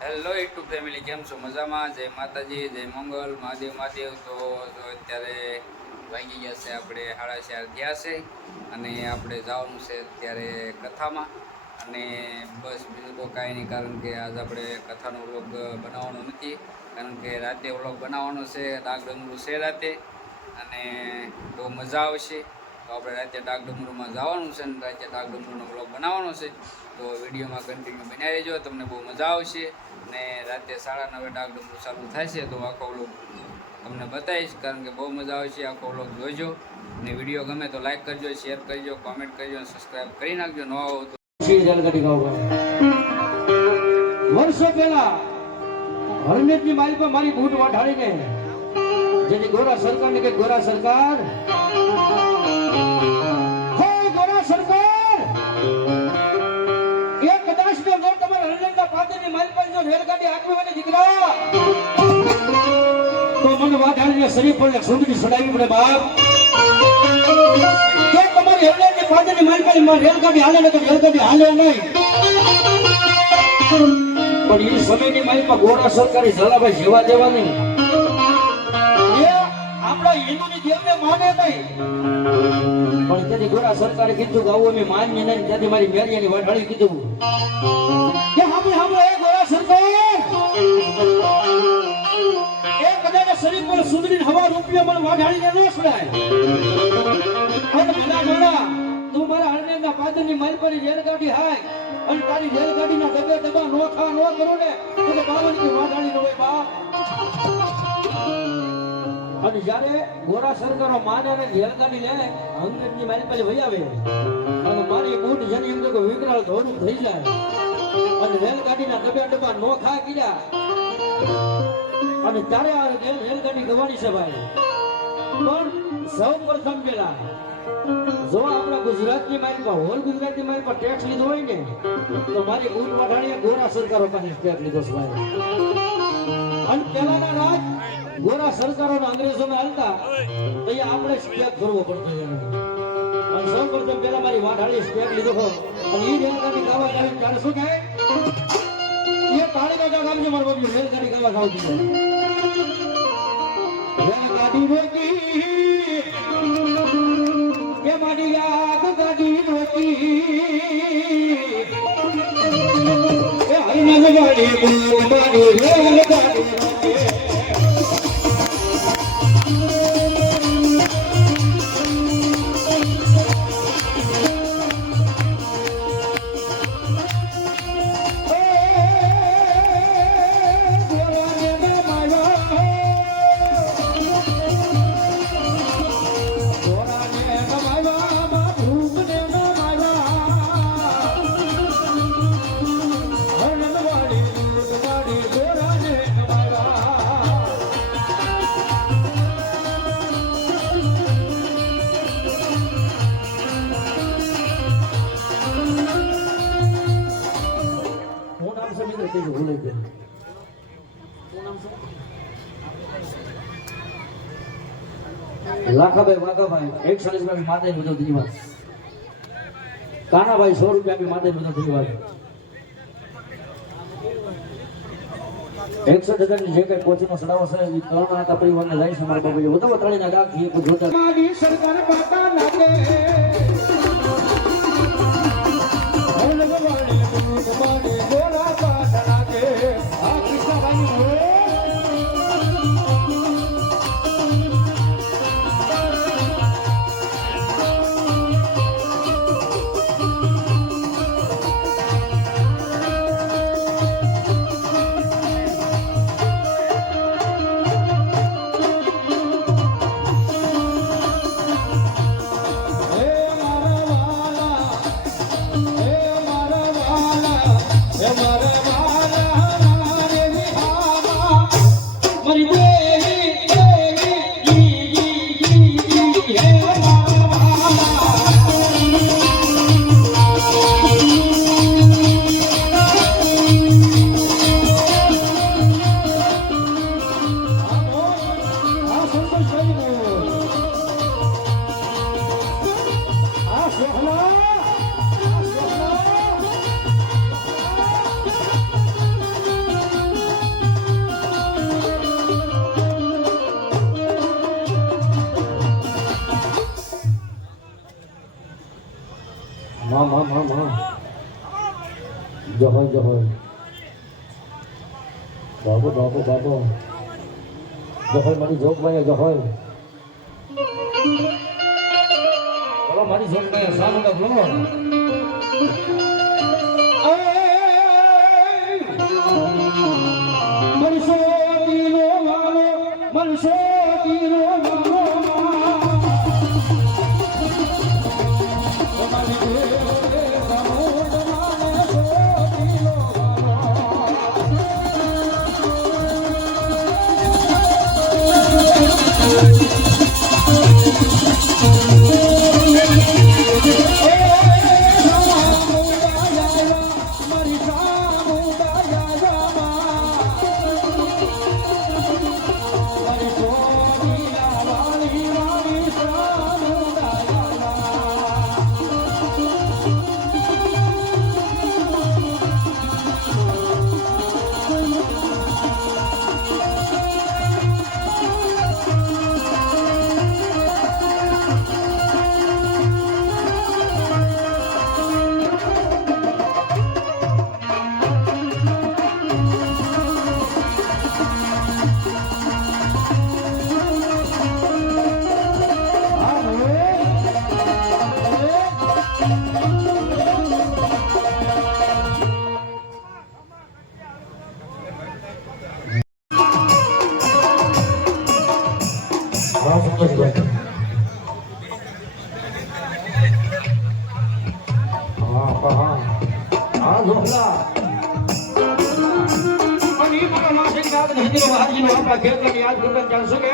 Hello YouTube family કેમ છો? મજામાં? જય માતાજી, જય મંગલ, મહાદેવ મહાદેવ. તો અત્યારે વાગી ગયા છે આપણે સાડા ચાર થયા છે અને આપણે જવાનું છે અત્યારે કથામાં. અને બસ બીજું તો કાંઈ નહીં, કારણ કે આજ આપણે કથાનો વ્લોગ બનાવવાનો નથી. કારણ કે રાતે વ્લોગ બનાવવાનો છે ડાક ડમરું છે રાતે. અને બહુ મજા આવશે. તો આપણે રાતે ડાક ડમરૂમાં જવાનું છે અને રાતે ડાક ડમરૂનો વ્લોગ બનાવવાનો છે. તો વિડીયોમાં કન્ટિન્યુ બનાવી રહેજો તમને બહુ મજા આવશે. અને રાતે સાડા નવે ડાક ડમરું ચાલુ છે તો આખો વ્લોગ તમને બતાવીશ, કારણ કે બહુ મજા આવશે આખો વ્લોગ જોજો. અને વીડિયો ગમે તો લાઈક કરજો શેર કરજો કોમેન્ટ કરજો, અને સબસ્ક્રાઈબ કરી નાખજો, ન આવો તો. વર્ષો પહેલા હરમેટની પર મારી બૂટ વઢાડીને, જેની ગોરા સરકાર ને કે ગોરા સરકાર હરમેટના મન પર જો રેલગાડી હાંકવી હોય દીકરા, તો મને વાઢાડીને શરીર પર સુંદરી સડાવી પડે બાપ. કે તમારી હરમેટની પાદરની મન પર રેલગાડી હાલે ને તો રેલગાડી હાલે નહીં. પણ એ સમયની માલિકમાં ગોરા સરકારી ઝાલાભાઈ જેવા દેવાની. એ આપણા હિન્દુની નહીં. સરકારે કીધું કે આવું અમે માન્ય નહીં. ત્યાંથી મારી મેરિયાની વાઢાળી કીધું. કે કદાચ શરીર પર સુંદરી હવા રૂપિયા પણ વાઢાળીને ન છોડાય. અને બધા મોડા તું મારા હરનેના પાદરની મારી પર રેલગાડી હાય, અને તારી રેલગાડીના ડબે ડબા નો ખા નો કરો ને તો બાવન કે વાઘાડી નો હોય બાપ. અને જ્યારે ગોરા સરકારો માને અને રેલગાડી લે અંગ્રેજની મારી પાસે વહી આવે. અને મારી બૂટ જેની અંદર કોઈ વિકરાળ ધોરું થઈ જાય. અને રેલગાડીના ડબે ડબ્બા નો ખા કીધા અને ત્યારે આ રેલગાડી ગવાની છે ભાઈ, પણ સૌ પ્રથમ પેલા જો આપણા ગુજરાતની મારી પર હોલ ગુજરાતની મારી પર ટેક્સ લીધો હોય ને, તો મારી બૂટ વાઢાણીએ ગોરા સરકારો પાસે ટેક્સ લીધો છે ભાઈ. અને પેલાના રાજ ગોરા સરકારો અંગ્રેજોને હાલતા તો એ આપણે સ્ટેક કરવો પડતો અને સૌ પ્રથમ પહેલા મારી વાઢાણીએ સ્ટેક લીધો હતો. અને એ રેલગાડી ગાવા ગાવી ત્યારે શું કહે એ તાળી ગાડા ગામજો મારો બાબુ રેલગાડી ગાવા ગાવ દીધો રેલગાડી રોકી કે મારી યાદ ગાડી રોકી. હરિનામ ગાડી બોલ મારી રેલ ગાડી. એક રૂપિયા માથે બધો ધન્યવાદ. કાનાભાઈ સો રૂપિયા બી માથે બધો ધન્યવાદ. એકસો હજારની જે કઈ કોચીનો સડાવો છે, એ ત્રણ નાતા પરિવારને જાય છે, મારા બાબુ વધારે ત્રણેય ના એ જોતા સરકાર મારી જોગવાઈ જો જહોય ગાદ હિન્દી મહારાજી નો આપણા ખેતરની યાદ કરતા ત્યાં શું કે?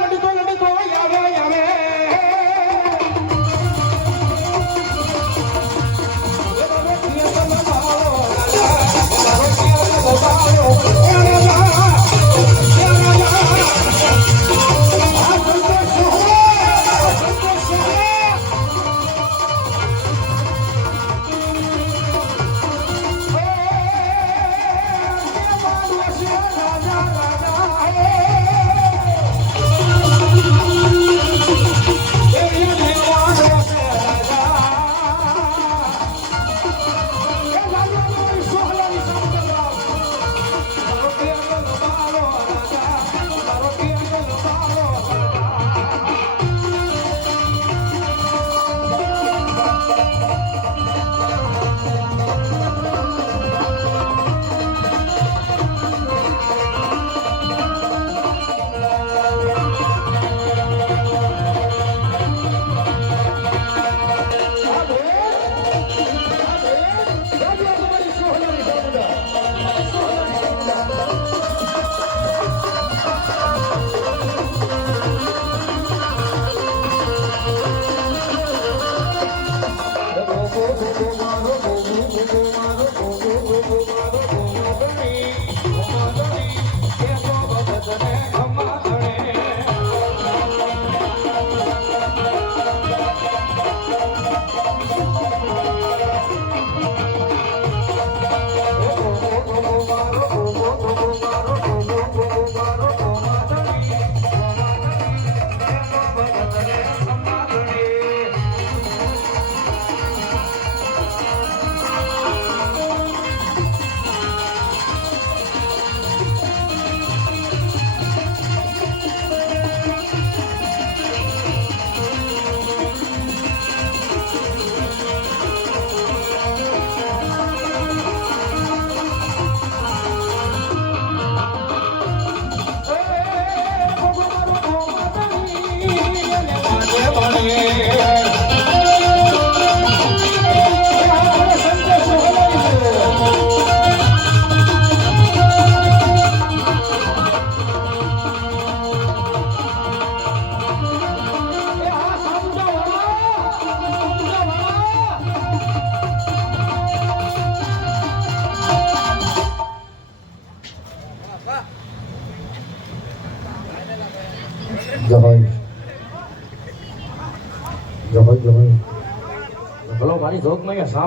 લડતો લડતો આવે આવે જવાય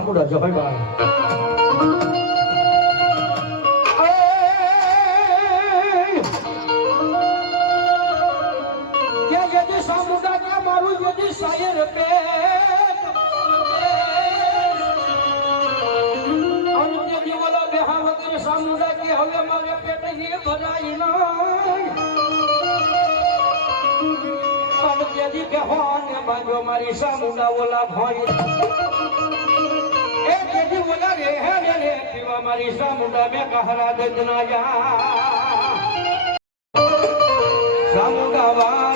આપુડા જો ભાઈ હવે મારે પેટ ભરાઈ ના પણ તેથી કહોને મારી સામુડા ઓલા ભાઈ. એ તેથી ઓલા રે હે રે રે પીવા મારી સામુદા બે કહરા દજના સામુદા વારે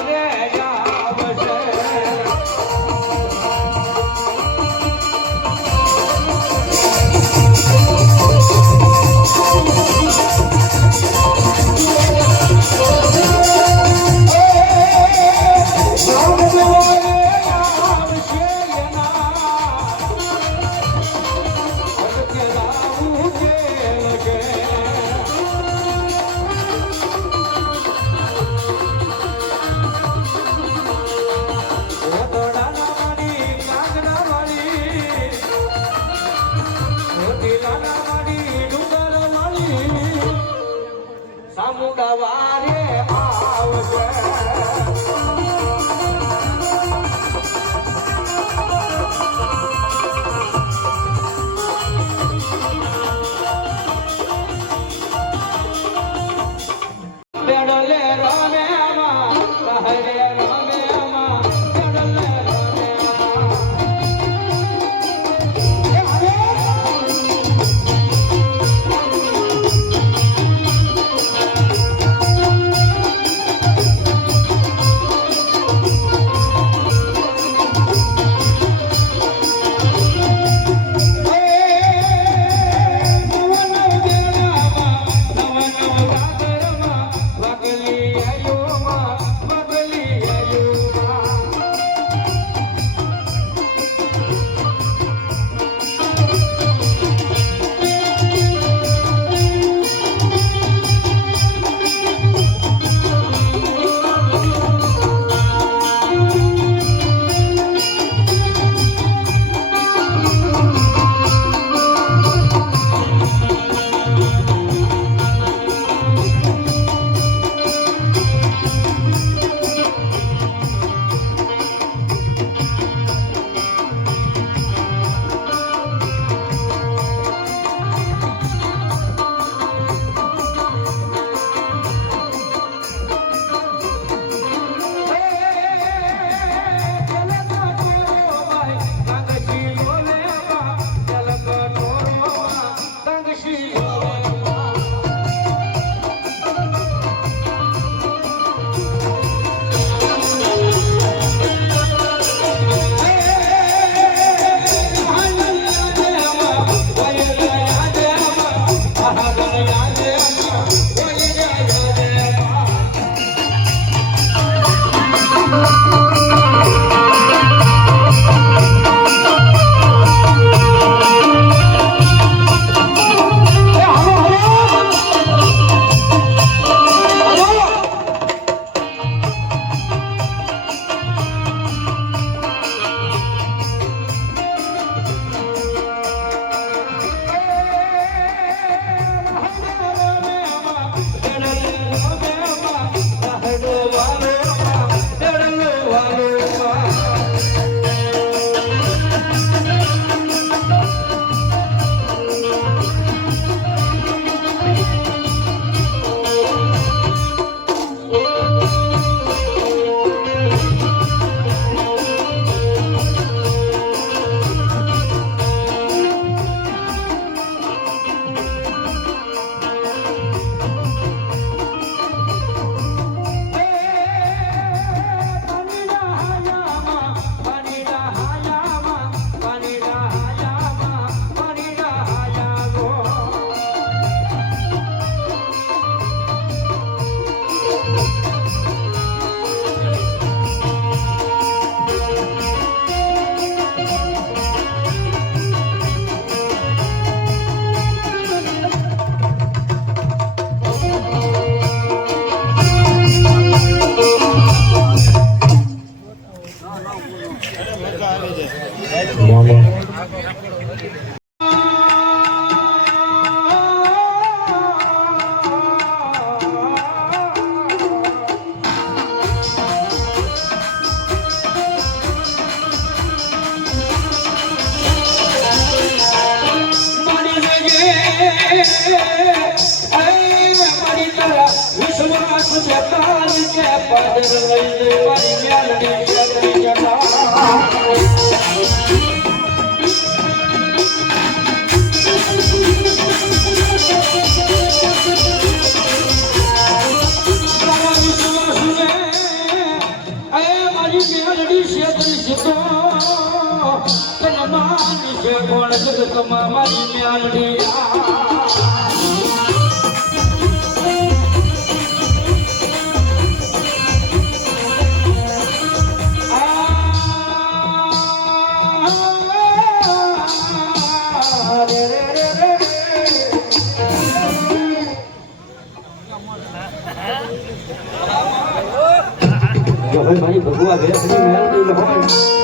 ભગવા ભેસની મેલડી હોય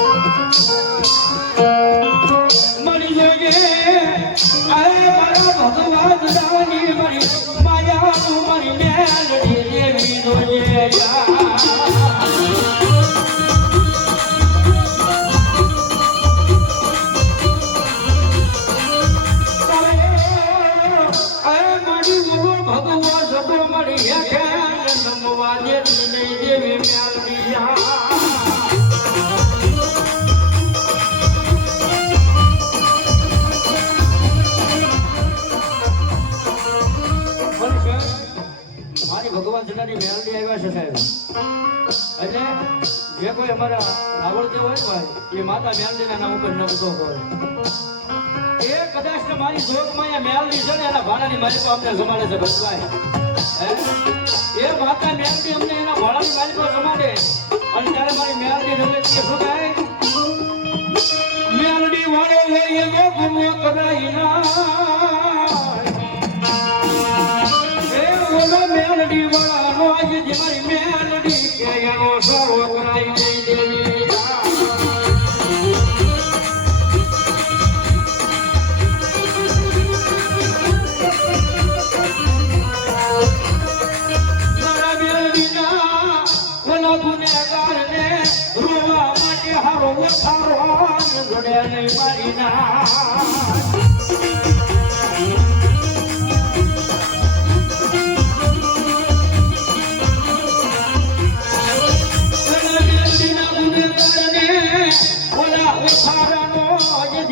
કોઈ અમારા આવડતી હોય ભાઈ, એ માતા મેલડીના નામ ઉપર નબતો હોય. એ કદાચ ને મારી જોગમાં એ મેલડી છે ને, એના ભાડાની માલિકો અમને જમાડે છે ભગવાન એ માતા મ્યાલજી અમને એના ભાડાની માલિકો જમાડે. અને ત્યારે મારી મ્યાલજી રમે છે શું થાય મ્યાલડી વાળો લઈએ ગો ગુનો કરાઈ ના.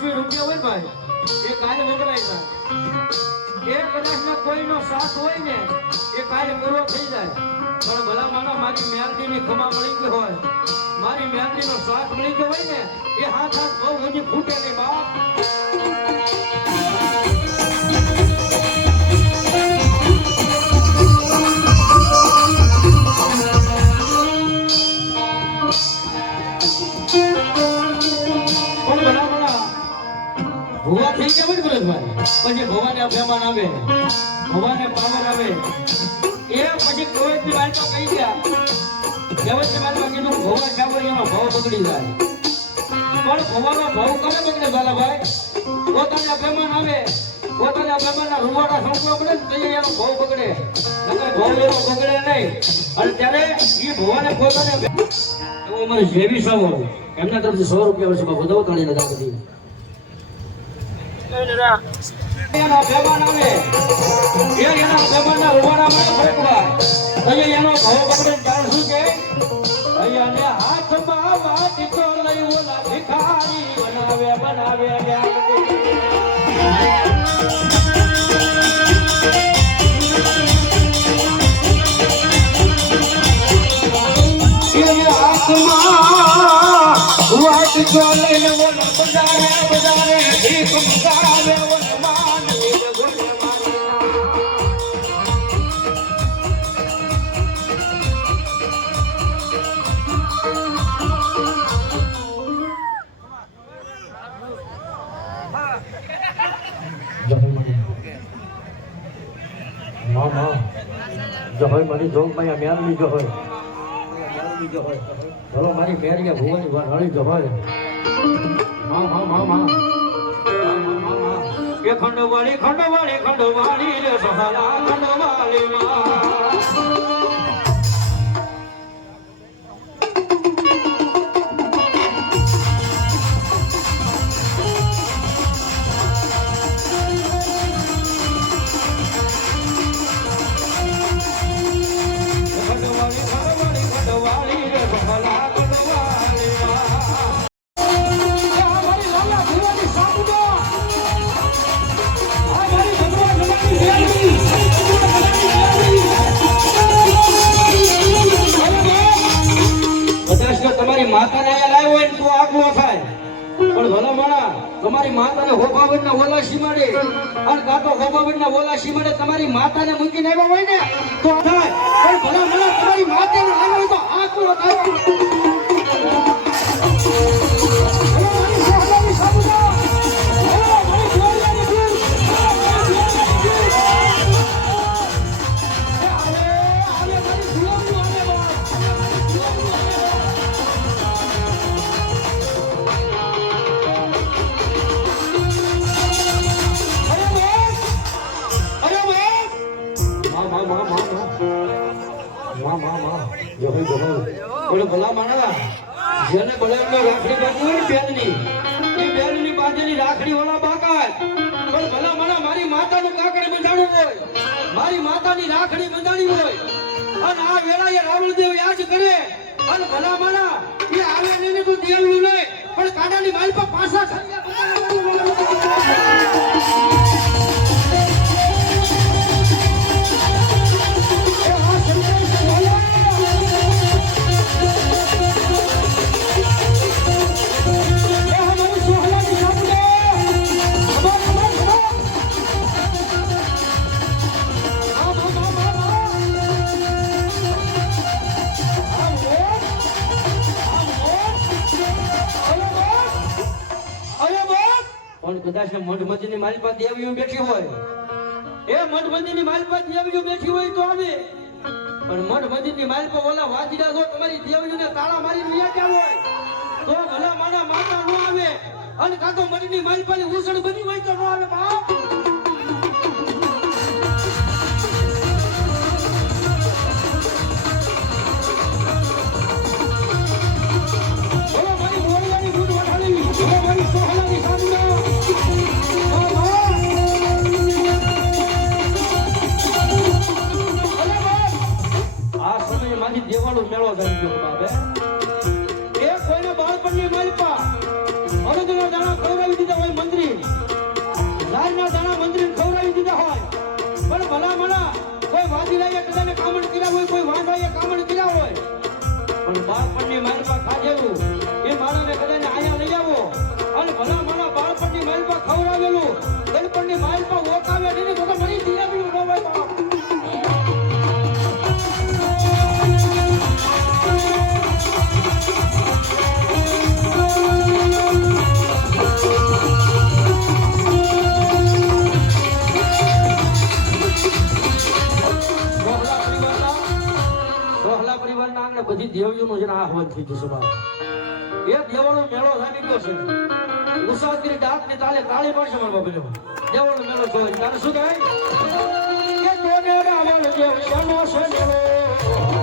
પાંચ રૂપિયા હોય ભાઈ. એ કાર્ય વગરાય જાય. એ કદાચના કોઈનો સાથ હોય ને, એ કાર્ય પૂરો થઈ જાય. પણ ભલા માનો મારી મેલડીની ખમા મળી ગઈ હોય. મારી મેલડીનો સાથ મળી ગયો હોય ને, એ હાથ હાથ બહુ હજી ફૂટે નહીં બાપ. થઈ ગયા હોય ને પછી ભવાને અભિમાન આવે. ભવાને પાવર આવે. એ પછી દી વાત તો કહી ગયા. ભવા બગડી ભાવ એનો ભાવ બગડે. અને ત્યારે એ ભવાને પોતાને એવો એમના તરફથી સો રૂપિયા વર્ષમાં બધા કાઢી લગા બધી એના આવે એ એના અહીંયાને હાથમાં વાટકો લઈ બજારે બજારે. હોય મારી જોગમાં મ્યાન લીધો હોય ભલો મારી મેરિયા ભુવાની વાળી જો હોય હા હા હા હા કે ખંડવાળી ખંડવાળી ખંડવાળી રે સહારા ખંડવાળી માં. માતાને અહીંયા લાવ્યો હોય ને તો આગલો થાય. પણ ભલે માણા તમારી માતાને હોબાવડના ઓલા સીમાડે અને કાં તો હોબાવડના ઓલા સીમાડે તમારી માતાને મૂકીને આવ્યા હોય ને, તો થાય. પણ ભલે માણા તમારી માતાને આવ્યો તો આગલો થાય. મા મા જય જય ભલા માણા જેને બળેલો રાખડી બાંધી હોય બેનની, એ બેનની બાંધેલી રાખડી વાળા બાકાત. પણ ભલા માણા મારી માતાનું કાકડી બંધાણું હોય. મારી માતાની રાખડી બંધાણી હોય. અને આ વેળાએ રાવણદેવ યાદ કરે. અને ભલા માણા એ આવે ને તો દેવું નહીં. પણ કાંડાની માલ પર પાછા કદાચ મઠ મારી પાસે દેવીઓ બેઠી હોય. એ મઢની માલ પર દેવીઓ બેઠી હોય તો આવે. પણ મઢ મંદિરની માલ પર ઓલા વાજડા જો તમારી દેવીઓને તાળા મારી ગયા હોય? તો ભલા મારા માતા નો આવે. અને કાં તો ની માલ પર ઉસળ બની હોય તો નો આવે, બાપ. ございます。સોહલા પરિવારના આંગણે બધી દેવીઓનું જેને આહવાન થઈ જશે બાપ. એ દેવાળો મેળો થાય ગયો છે. મુસાફરી દાંત ને તાલે તાળી પડશે મારા બાપુ દેવાળો મેળો જોઈ તારે શું કહેવાય કે તોને રાવણ દેવ સમો દેવો